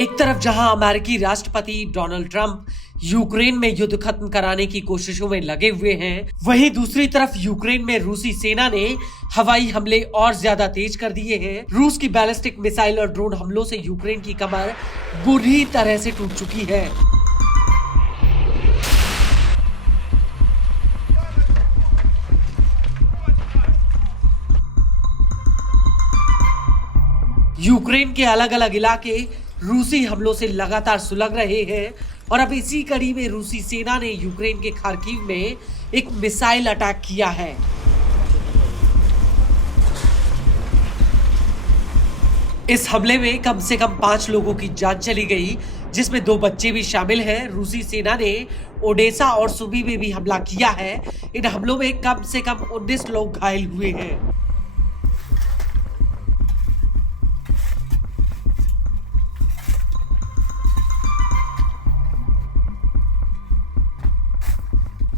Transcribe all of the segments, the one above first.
एक तरफ जहां अमेरिकी राष्ट्रपति डोनाल्ड ट्रंप यूक्रेन में युद्ध खत्म कराने की कोशिशों में लगे हुए हैं, वहीं दूसरी तरफ यूक्रेन में रूसी सेना ने हवाई हमले और ज्यादा तेज कर दिए हैं। रूस की बैलिस्टिक मिसाइल और ड्रोन हमलों से यूक्रेन की कमर बुरी तरह से टूट चुकी है। यूक्रेन के अलग अलग इलाके रूसी हमलों से लगातार सुलग रहे हैं और अब इसी कड़ी में रूसी सेना ने यूक्रेन के खार्किव में एक मिसाइल अटैक किया है। इस हमले में कम से कम 5 लोगों की जान चली गई, जिसमें 2 बच्चे भी शामिल हैं। रूसी सेना ने ओडेसा और सुमी में भी हमला किया है। इन हमलों में कम से कम 19 लोग घायल हुए हैं।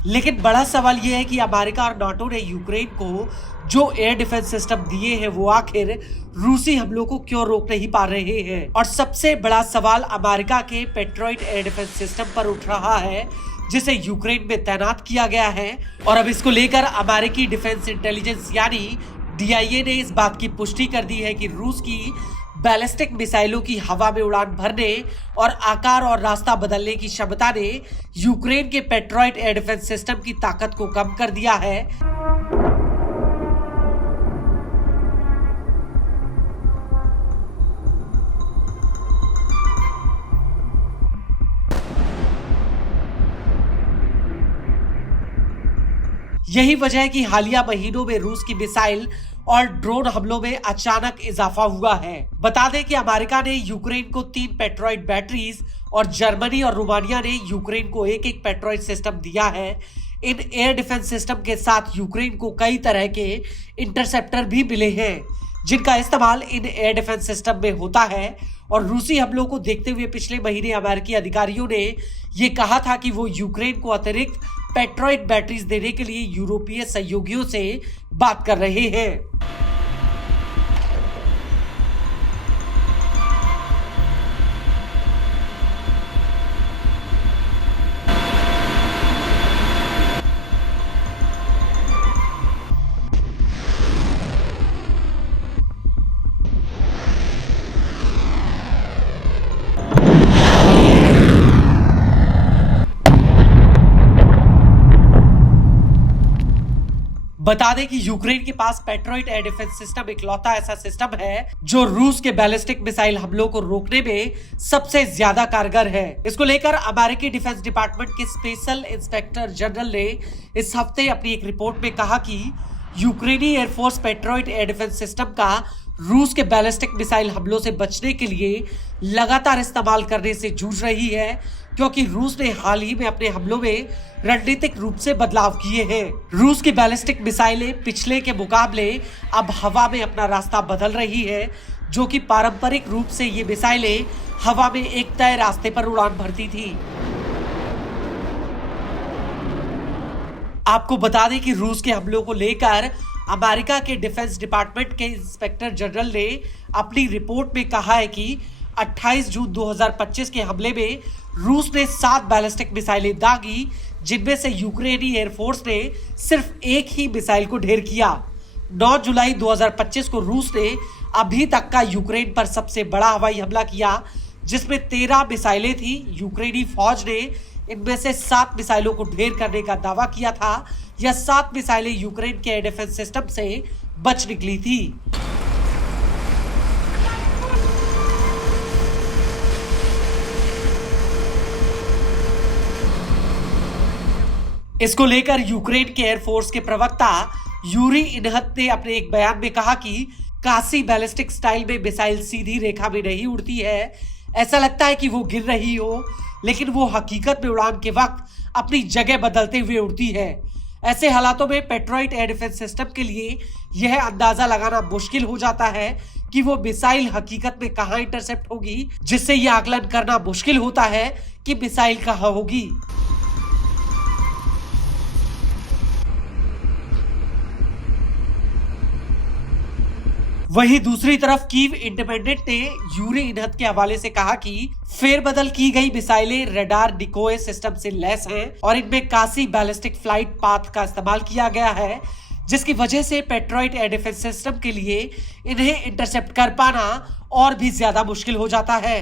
लेकिन बड़ा सवाल यह है कि अमेरिका और नाटो ने यूक्रेन को जो एयर डिफेंस सिस्टम दिए हैं वो आखिर रूसी हमलों को क्यों रोक नहीं पा रहे हैं। और सबसे बड़ा सवाल अमेरिका के पेट्रियट एयर डिफेंस सिस्टम पर उठ रहा है, जिसे यूक्रेन में तैनात किया गया है। और अब इसको लेकर अमेरिकी डिफेंस इंटेलिजेंस यानी DIA ने इस बात की पुष्टि कर दी है कि रूस की बैलिस्टिक मिसाइलों की हवा में उड़ान भरने और आकार और रास्ता बदलने की क्षमता ने यूक्रेन के पेट्रियट एयर डिफेंस सिस्टम की ताकत को कम कर दिया है। यही वजह है कि हालिया महीनों में रूस की मिसाइल और ड्रोन हमलों में अचानक इजाफा हुआ है। बता दें कि अमेरिका ने यूक्रेन को 3 पेट्रियट बैटरीज और जर्मनी और रोमानिया ने यूक्रेन को एक पेट्रियट सिस्टम दिया है। इन एयर डिफेंस सिस्टम के साथ यूक्रेन को कई तरह के इंटरसेप्टर भी मिले हैं, जिनका इस्तेमाल इन एयर डिफेंस सिस्टम में होता है। और रूसी हमलों को देखते हुए पिछले महीने अमेरिकी अधिकारियों ने ये कहा था कि वो यूक्रेन को अतिरिक्त पेट्रियट बैटरीज देने के लिए यूरोपीय सहयोगियों से बात कर रहे हैं। बता दें कि यूक्रेन के पास पेट्रियट एयर डिफेंस सिस्टम इकलौता ऐसा सिस्टम है जो रूस के बैलिस्टिक मिसाइल हमलों को रोकने में सबसे ज्यादा कारगर है। इसको लेकर अमेरिकी डिफेंस डिपार्टमेंट के स्पेशल इंस्पेक्टर जनरल ने इस हफ्ते अपनी एक रिपोर्ट में कहा कि यूक्रेनी air force patriot air defence system का रूस के बैलिस्टिक मिसाइल हमलों से बचने के लिए लगातार इस्तेमाल करने से जूझ रही है, क्योंकि रूस ने हाल ही में अपने हमलों में रणनीतिक रूप से बदलाव किए हैं। रूस की बैलिस्टिक मिसाइलें पिछले के मुकाबले अब हवा में अपना रास्ता बदल रही है, जो कि पारंपरिक रूप से ये मिसाइलें हवा में एक तय रास्ते पर उड़ान भरती थी। आपको बता दें कि रूस के हमलों को लेकर अमेरिका के डिफेंस डिपार्टमेंट के इंस्पेक्टर जनरल ने अपनी रिपोर्ट में कहा है कि 28 जून 2025 के हमले में रूस ने 7 बैलिस्टिक मिसाइलें दागी, जिनमें से यूक्रेनी एयरफोर्स ने सिर्फ एक ही मिसाइल को ढेर किया। 9 जुलाई 2025 को रूस ने अभी तक का यूक्रेन पर सबसे बड़ा हवाई हमला किया, जिसमें 13 मिसाइलें थी। यूक्रेनी फौज ने इनमें से 7 मिसाइलों को ढेर करने का दावा किया था। यह 7 मिसाइलें यूक्रेन के एयर डिफेंस सिस्टम से बच निकली थी। इसको लेकर यूक्रेन के एयरफोर्स के प्रवक्ता यूरी इनहत ने अपने एक बयान में कहा कि कासी बैलिस्टिक स्टाइल में मिसाइल सीधी रेखा में नहीं उड़ती है। ऐसा लगता है कि वो गिर रही हो, लेकिन वो हकीकत में उड़ान के वक्त अपनी जगह बदलते हुए उड़ती है। ऐसे हालातों में पेट्रियट एयर डिफेंस सिस्टम के लिए यह अंदाजा लगाना मुश्किल हो जाता है कि वो मिसाइल हकीकत में कहां इंटरसेप्ट होगी, जिससे यह आकलन करना मुश्किल होता है कि मिसाइल कहां होगी। वहीं दूसरी तरफ कीव इंडिपेंडेंट ने यूरी इनहत के हवाले से कहा कि फेरबदल की गई मिसाइलें रडार डिकोय सिस्टम से लैस हैं और इनमें कासी बैलिस्टिक फ्लाइट पाथ का इस्तेमाल किया गया है, जिसकी वजह से पेट्रोइट एयर डिफेंस सिस्टम के लिए इन्हें इंटरसेप्ट कर पाना और भी ज्यादा मुश्किल हो जाता है।